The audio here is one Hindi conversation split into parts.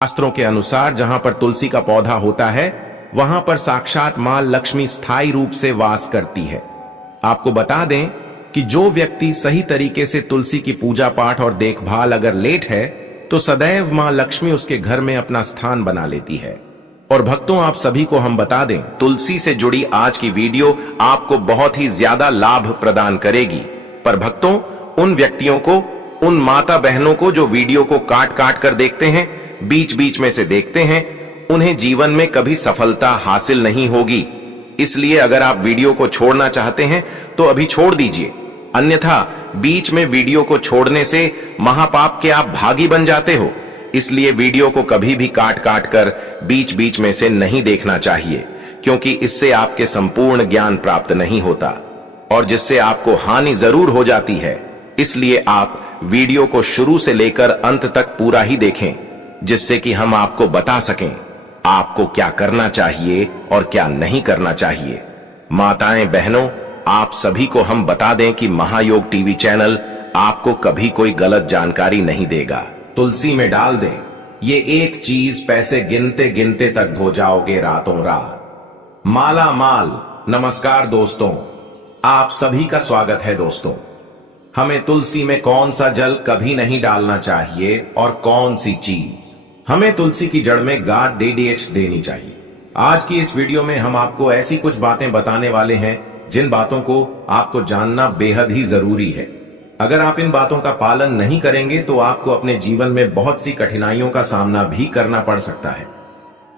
शास्त्रों के अनुसार जहां पर तुलसी का पौधा होता है वहां पर साक्षात मां लक्ष्मी स्थायी रूप से वास करती है। आपको बता दें कि जो व्यक्ति सही तरीके से तुलसी की पूजा पाठ और देखभाल अगर लेट है तो सदैव मां लक्ष्मी उसके घर में अपना स्थान बना लेती है। और भक्तों, आप सभी को हम बता दें, तुलसी से जुड़ी आज की वीडियो आपको बहुत ही ज्यादा लाभ प्रदान करेगी। पर भक्तों, उन व्यक्तियों को, उन माता बहनों को जो वीडियो को काट काट कर देखते हैं, बीच बीच में से देखते हैं, उन्हें जीवन में कभी सफलता हासिल नहीं होगी। इसलिए अगर आप वीडियो को छोड़ना चाहते हैं तो अभी छोड़ दीजिए, अन्यथा बीच में वीडियो को छोड़ने से महापाप के आप भागी बन जाते हो। इसलिए वीडियो को कभी भी काट काट कर बीच बीच में से नहीं देखना चाहिए, क्योंकि इससे आपके संपूर्ण ज्ञान प्राप्त नहीं होता और जिससे आपको हानि जरूर हो जाती है। इसलिए आप वीडियो को शुरू से लेकर अंत तक पूरा ही देखें, जिससे कि हम आपको बता सकें आपको क्या करना चाहिए और क्या नहीं करना चाहिए। माताएं बहनों, आप सभी को हम बता दें कि महायोग टीवी चैनल आपको कभी कोई गलत जानकारी नहीं देगा। तुलसी में डाल दें ये एक चीज, पैसे गिनते गिनते तक धो जाओगे रातों रात। माला माल। नमस्कार दोस्तों, आप सभी का स्वागत है। दोस्तों, हमें तुलसी में कौन सा जल कभी नहीं डालना चाहिए और कौन सी चीज हमें तुलसी की जड़ में गाढ़ DDH देनी चाहिए। आज की इस वीडियो में हम आपको ऐसी कुछ बातें बताने वाले हैं जिन बातों को आपको जानना बेहद ही जरूरी है। अगर आप इन बातों का पालन नहीं करेंगे तो आपको अपने जीवन में बहुत सी कठिनाइयों का सामना भी करना पड़ सकता है।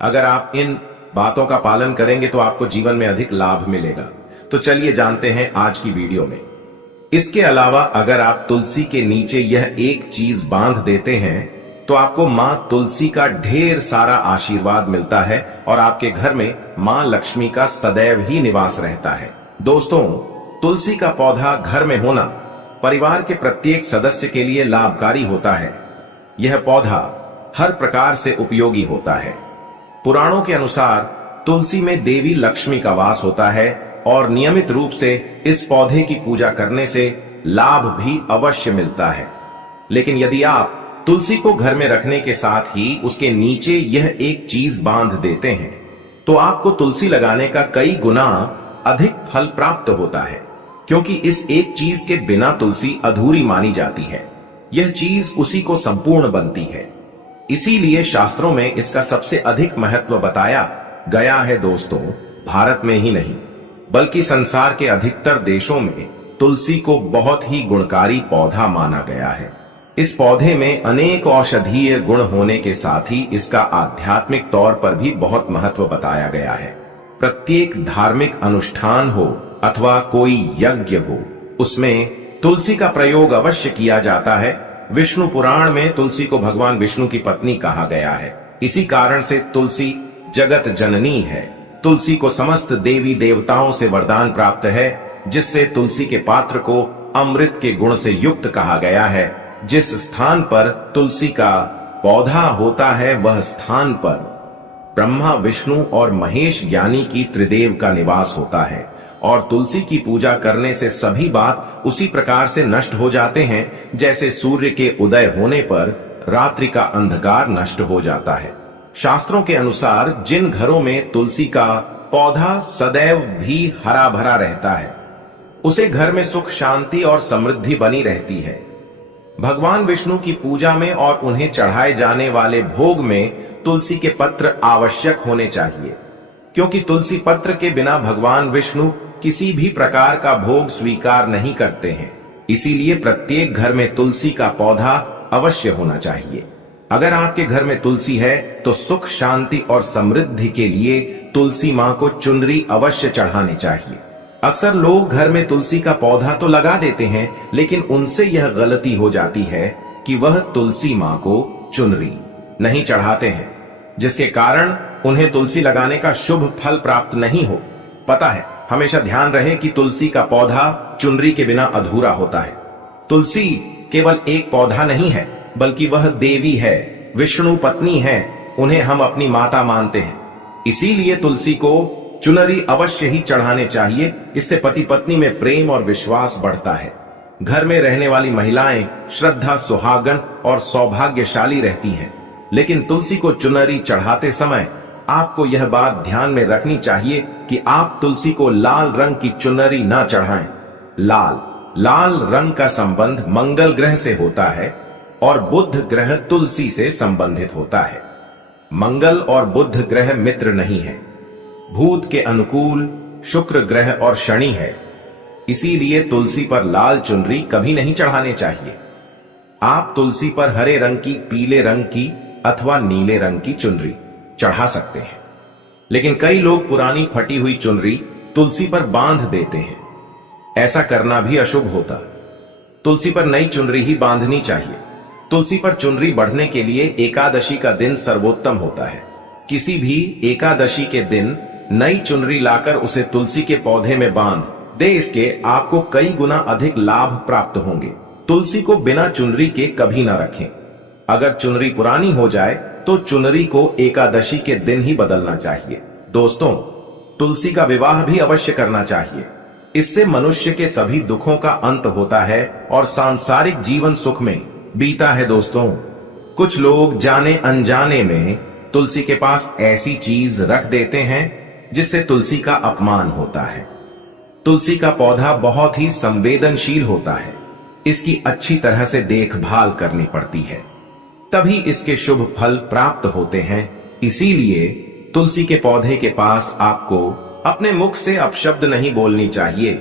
अगर आप इन बातों का पालन करेंगे तो आपको जीवन में अधिक लाभ मिलेगा। तो चलिए जानते हैं आज की वीडियो में। इसके अलावा अगर आप तुलसी के नीचे यह एक चीज बांध देते हैं तो आपको मां तुलसी का ढेर सारा आशीर्वाद मिलता है और आपके घर में मां लक्ष्मी का सदैव ही निवास रहता है। दोस्तों, तुलसी का पौधा घर में होना परिवार के प्रत्येक सदस्य के लिए लाभकारी होता है। यह पौधा हर प्रकार से उपयोगी होता है। पुराणों के अनुसार तुलसी में देवी लक्ष्मी का वास होता है और नियमित रूप से इस पौधे की पूजा करने से लाभ भी अवश्य मिलता है। लेकिन यदि आप तुलसी को घर में रखने के साथ ही उसके नीचे यह एक चीज बांध देते हैं तो आपको तुलसी लगाने का कई गुना अधिक फल प्राप्त होता है, क्योंकि इस एक चीज के बिना तुलसी अधूरी मानी जाती है। यह चीज उसी को संपूर्ण बनती है। इसीलिए शास्त्रों में इसका सबसे अधिक महत्व बताया गया है। दोस्तों, भारत में ही नहीं बल्कि संसार के अधिकतर देशों में तुलसी को बहुत ही गुणकारी पौधा माना गया है। इस पौधे में अनेक औषधीय गुण होने के साथ ही इसका आध्यात्मिक तौर पर भी बहुत महत्व बताया गया है। प्रत्येक धार्मिक अनुष्ठान हो अथवा कोई यज्ञ हो, उसमें तुलसी का प्रयोग अवश्य किया जाता है। विष्णु पुराण में तुलसी को भगवान विष्णु की पत्नी कहा गया है। इसी कारण से तुलसी जगत जननी है। तुलसी को समस्त देवी देवताओं से वरदान प्राप्त है, जिससे तुलसी के पात्र को अमृत के गुण से युक्त कहा गया है। जिस स्थान पर तुलसी का पौधा होता है वह स्थान पर ब्रह्मा, विष्णु और महेश ज्ञानी की त्रिदेव का निवास होता है। और तुलसी की पूजा करने से सभी बात उसी प्रकार से नष्ट हो जाते हैं जैसे सूर्य के उदय होने पर रात्रि का अंधकार नष्ट हो जाता है। शास्त्रों के अनुसार जिन घरों में तुलसी का पौधा सदैव भी हरा भरा रहता है, उसे घर में सुख, शांति और समृद्धि बनी रहती है। भगवान विष्णु की पूजा में और उन्हें चढ़ाए जाने वाले भोग में तुलसी के पत्र आवश्यक होने चाहिए, क्योंकि तुलसी पत्र के बिना भगवान विष्णु किसी भी प्रकार का भोग स्वीकार नहीं करते हैं। इसीलिए प्रत्येक घर में तुलसी का पौधा अवश्य होना चाहिए। अगर आपके घर में तुलसी है तो सुख, शांति और समृद्धि के लिए तुलसी मां को चुनरी अवश्य चढ़ानी चाहिए। अक्सर लोग घर में तुलसी का पौधा तो लगा देते हैं, लेकिन उनसे यह गलती हो जाती है कि वह तुलसी मां को चुनरी नहीं चढ़ाते हैं, जिसके कारण उन्हें तुलसी लगाने का शुभ फल प्राप्त नहीं हो। पता है, हमेशा ध्यान रहे कि तुलसी का पौधा चुनरी के बिना अधूरा होता है। तुलसी केवल एक पौधा नहीं है, बल्कि वह देवी है, विष्णु पत्नी है। उन्हें हम अपनी माता मानते हैं। इसीलिए तुलसी को चुनरी अवश्य ही चढ़ाने चाहिए। इससे पति पत्नी में प्रेम और विश्वास बढ़ता है। घर में रहने वाली महिलाएं श्रद्धा, सुहागन और सौभाग्यशाली रहती हैं। लेकिन तुलसी को चुनरी चढ़ाते समय आपको यह बात ध्यान में रखनी चाहिए कि आप तुलसी को लाल रंग की चुनरी न चढ़ाएं। लाल रंग का संबंध मंगल ग्रह से होता है और बुध ग्रह तुलसी से संबंधित होता है। मंगल और बुध ग्रह मित्र नहीं है, भूत के अनुकूल शुक्र ग्रह और शनि है। इसीलिए तुलसी पर लाल चुनरी कभी नहीं चढ़ाने चाहिए। आप तुलसी पर हरे रंग की, पीले रंग की अथवा नीले रंग की चुनरी चढ़ा सकते हैं, लेकिन कई लोग पुरानी फटी हुई चुनरी तुलसी पर बांध देते हैं। ऐसा करना भी अशुभ होता। तुलसी पर नई चुनरी ही बांधनी चाहिए। तुलसी पर चुनरी बढ़ने के लिए एकादशी का दिन सर्वोत्तम होता है। किसी भी एकादशी के दिन नई चुनरी लाकर उसे तुलसी के पौधे में बांध दे, इसके आपको कई गुना अधिक लाभ प्राप्त होंगे। तुलसी को बिना चुनरी के कभी ना रखें। अगर चुनरी पुरानी हो जाए तो चुनरी को एकादशी के दिन ही बदलना चाहिए। दोस्तों, तुलसी का विवाह भी अवश्य करना चाहिए। इससे मनुष्य के सभी दुखों का अंत होता है और सांसारिक जीवन सुख में बीता है। दोस्तों, कुछ लोग जाने अनजाने में तुलसी के पास ऐसी चीज रख देते हैं जिससे तुलसी का अपमान होता है। तुलसी का पौधा बहुत ही संवेदनशील होता है। इसकी अच्छी तरह से देखभाल करनी पड़ती है, तभी इसके शुभ फल प्राप्त होते हैं। इसीलिए तुलसी के पौधे के पास आपको अपने मुख से अपशब्द नहीं बोलनी चाहिए।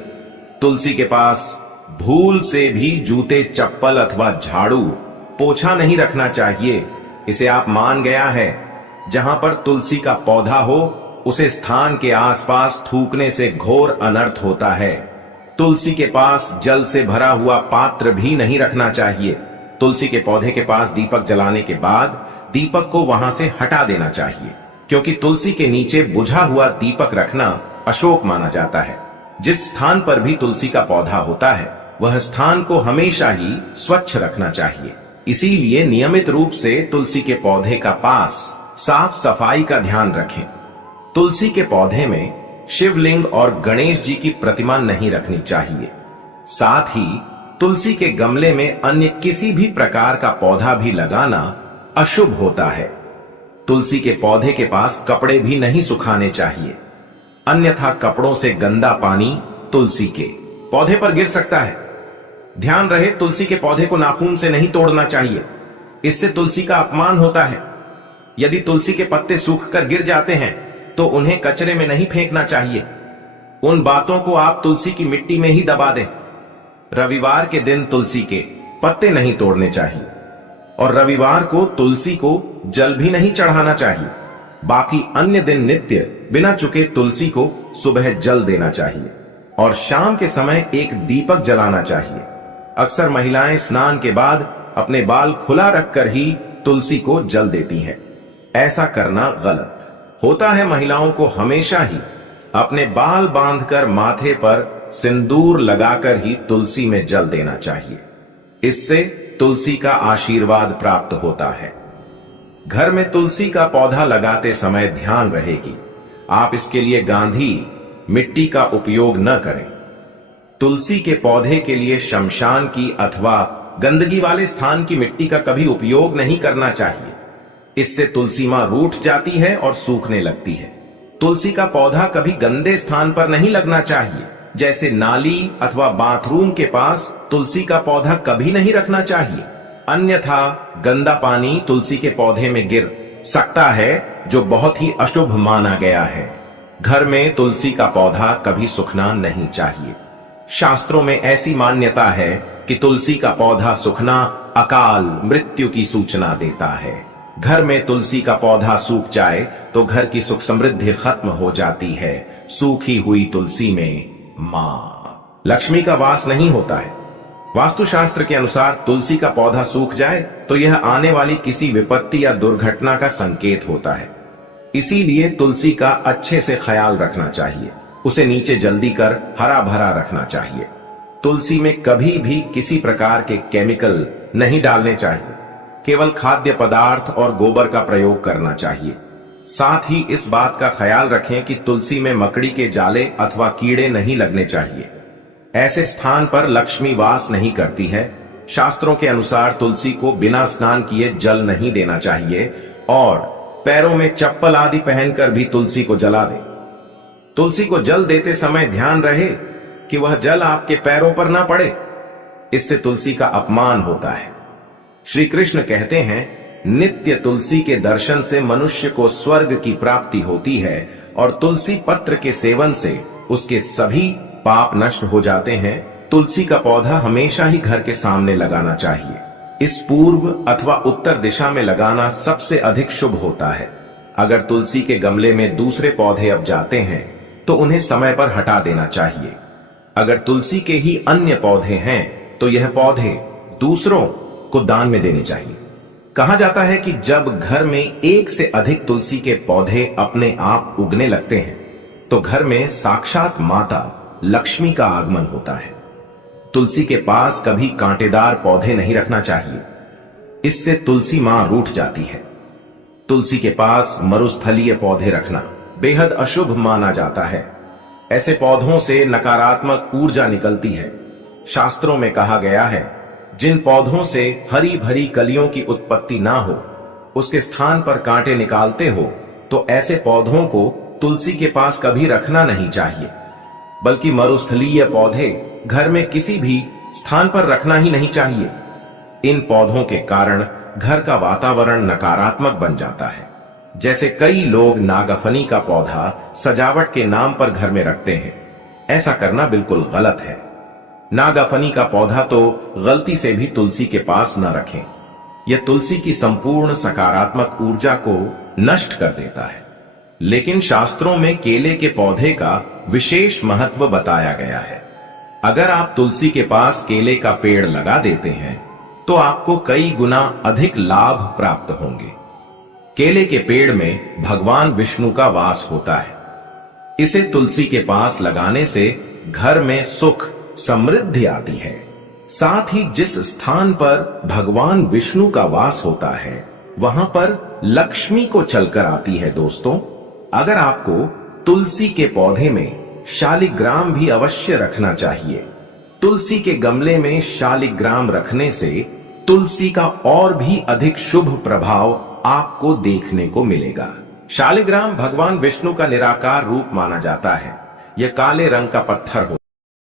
तुलसी के पास भूल से भी जूते, चप्पल अथवा झाड़ू, पोछा नहीं रखना चाहिए। इसे आप मान गया है, जहां पर तुलसी का पौधा हो उसे स्थान के आसपास थूकने से घोर अनर्थ होता है। तुलसी के पास जल से भरा हुआ पात्र भी नहीं रखना चाहिए। तुलसी के पौधे के पास दीपक जलाने के बाद दीपक को वहां से हटा देना चाहिए, क्योंकि तुलसी के नीचे बुझा हुआ दीपक रखना अशुभ माना जाता है। जिस स्थान पर भी तुलसी का पौधा होता है वह स्थान को हमेशा ही स्वच्छ रखना चाहिए। इसीलिए नियमित रूप से तुलसी के पौधे का पास साफ सफाई का ध्यान रखें। तुलसी के पौधे में शिवलिंग और गणेश जी की प्रतिमा नहीं रखनी चाहिए। साथ ही तुलसी के गमले में अन्य किसी भी प्रकार का पौधा भी लगाना अशुभ होता है। तुलसी के पौधे के पास कपड़े भी नहीं सुखाने चाहिए, अन्यथा कपड़ों से गंदा पानी तुलसी के पौधे पर गिर सकता है। ध्यान रहे, तुलसी के पौधे को नाखून से नहीं तोड़ना चाहिए, इससे तुलसी का अपमान होता है। यदि तुलसी के पत्ते सूखकर गिर जाते हैं तो उन्हें कचरे में नहीं फेंकना चाहिए। उन बातों को आप तुलसी की मिट्टी में ही दबा दें। रविवार के दिन तुलसी के पत्ते नहीं तोड़ने चाहिए और रविवार को तुलसी को जल भी नहीं चढ़ाना चाहिए। बाकी अन्य दिन नित्य बिना चुके तुलसी को सुबह जल देना चाहिए और शाम के समय एक दीपक जलाना चाहिए। अक्सर महिलाएं स्नान के बाद अपने बाल खुला रखकर ही तुलसी को जल देती हैं। ऐसा करना गलत होता है। महिलाओं को हमेशा ही अपने बाल बांधकर माथे पर सिंदूर लगाकर ही तुलसी में जल देना चाहिए। इससे तुलसी का आशीर्वाद प्राप्त होता है। घर में तुलसी का पौधा लगाते समय ध्यान रहेगी, आप इसके लिए गांधी मिट्टी का उपयोग न करें। तुलसी के पौधे के लिए शमशान की अथवा गंदगी वाले स्थान की मिट्टी का कभी उपयोग नहीं करना चाहिए। इससे तुलसी मां रूठ जाती है और सूखने लगती है। तुलसी का पौधा कभी गंदे स्थान पर नहीं लगना चाहिए, जैसे नाली अथवा बाथरूम के पास तुलसी का पौधा कभी नहीं रखना चाहिए, अन्यथा गंदा पानी तुलसी के पौधे में गिर सकता है, जो बहुत ही अशुभ माना गया है। घर में तुलसी का पौधा कभी सूखना नहीं चाहिए। शास्त्रों में ऐसी मान्यता है कि तुलसी का पौधा सूखना अकाल मृत्यु की सूचना देता है। घर में तुलसी का पौधा सूख जाए तो घर की सुख समृद्धि खत्म हो जाती है। सूखी हुई तुलसी में मां लक्ष्मी का वास नहीं होता है। वास्तुशास्त्र के अनुसार तुलसी का पौधा सूख जाए तो यह आने वाली किसी विपत्ति या दुर्घटना का संकेत होता है। इसीलिए तुलसी का अच्छे से ख्याल रखना चाहिए। उसे नीचे जल्दी कर हरा भरा रखना चाहिए। तुलसी में कभी भी किसी प्रकार के केमिकल नहीं डालने चाहिए। केवल खाद्य पदार्थ और गोबर का प्रयोग करना चाहिए। साथ ही इस बात का ख्याल रखें कि तुलसी में मकड़ी के जाले अथवा कीड़े नहीं लगने चाहिए। ऐसे स्थान पर लक्ष्मी वास नहीं करती है, शास्त्रों के अनुसार तुलसी को बिना स्नान किए जल नहीं देना चाहिए और पैरों में चप्पल आदि पहनकर भी तुलसी को जला दे। तुलसी को जल देते समय ध्यान रहे कि वह जल आपके पैरों पर ना पड़े, इससे तुलसी का अपमान होता है। श्री कृष्ण कहते हैं, नित्य तुलसी के दर्शन से मनुष्य को स्वर्ग की प्राप्ति होती है और तुलसी पत्र के सेवन से उसके सभी पाप नष्ट हो जाते हैं। तुलसी का पौधा हमेशा ही घर के सामने लगाना चाहिए। इस पूर्व अथवा उत्तर दिशा में लगाना सबसे अधिक शुभ होता है। अगर तुलसी के गमले में दूसरे पौधे अब जाते हैं तो उन्हें समय पर हटा देना चाहिए। अगर तुलसी के ही अन्य पौधे हैं तो यह पौधे दूसरों को दान में देने चाहिए। कहा जाता है कि जब घर में एक से अधिक तुलसी के पौधे अपने आप उगने लगते हैं तो घर में साक्षात माता लक्ष्मी का आगमन होता है। तुलसी के पास कभी कांटेदार पौधे नहीं रखना चाहिए, इससे तुलसी मां रूठ जाती है। तुलसी के पास मरुस्थलीय पौधे रखना बेहद अशुभ माना जाता है। ऐसे पौधों से नकारात्मक ऊर्जा निकलती है। शास्त्रों में कहा गया है, जिन पौधों से हरी भरी कलियों की उत्पत्ति ना हो, उसके स्थान पर कांटे निकालते हो, तो ऐसे पौधों को तुलसी के पास कभी रखना नहीं चाहिए। बल्कि मरुस्थलीय पौधे घर में किसी भी स्थान पर रखना ही नहीं चाहिए। इन पौधों के कारण घर का वातावरण नकारात्मक बन जाता है। जैसे कई लोग नागफनी का पौधा सजावट के नाम पर घर में रखते हैं, ऐसा करना बिल्कुल गलत है। नागफनी का पौधा तो गलती से भी तुलसी के पास न रखें। यह तुलसी की संपूर्ण सकारात्मक ऊर्जा को नष्ट कर देता है। लेकिन शास्त्रों में केले के पौधे का विशेष महत्व बताया गया है। अगर आप तुलसी के पास केले का पेड़ लगा देते हैं तो आपको कई गुना अधिक लाभ प्राप्त होंगे। केले के पेड़ में भगवान विष्णु का वास होता है। इसे तुलसी के पास लगाने से घर में सुख समृद्धि आती है। साथ ही जिस स्थान पर भगवान विष्णु का वास होता है वहां पर लक्ष्मी को चलकर आती है। दोस्तों, अगर आपको तुलसी के पौधे में शालिग्राम भी अवश्य रखना चाहिए। तुलसी के गमले में शालिग्राम रखने से तुलसी का और भी अधिक शुभ प्रभाव आपको देखने को मिलेगा। शालिग्राम भगवान विष्णु का निराकार रूप माना जाता है। यह काले रंग का पत्थर होता है।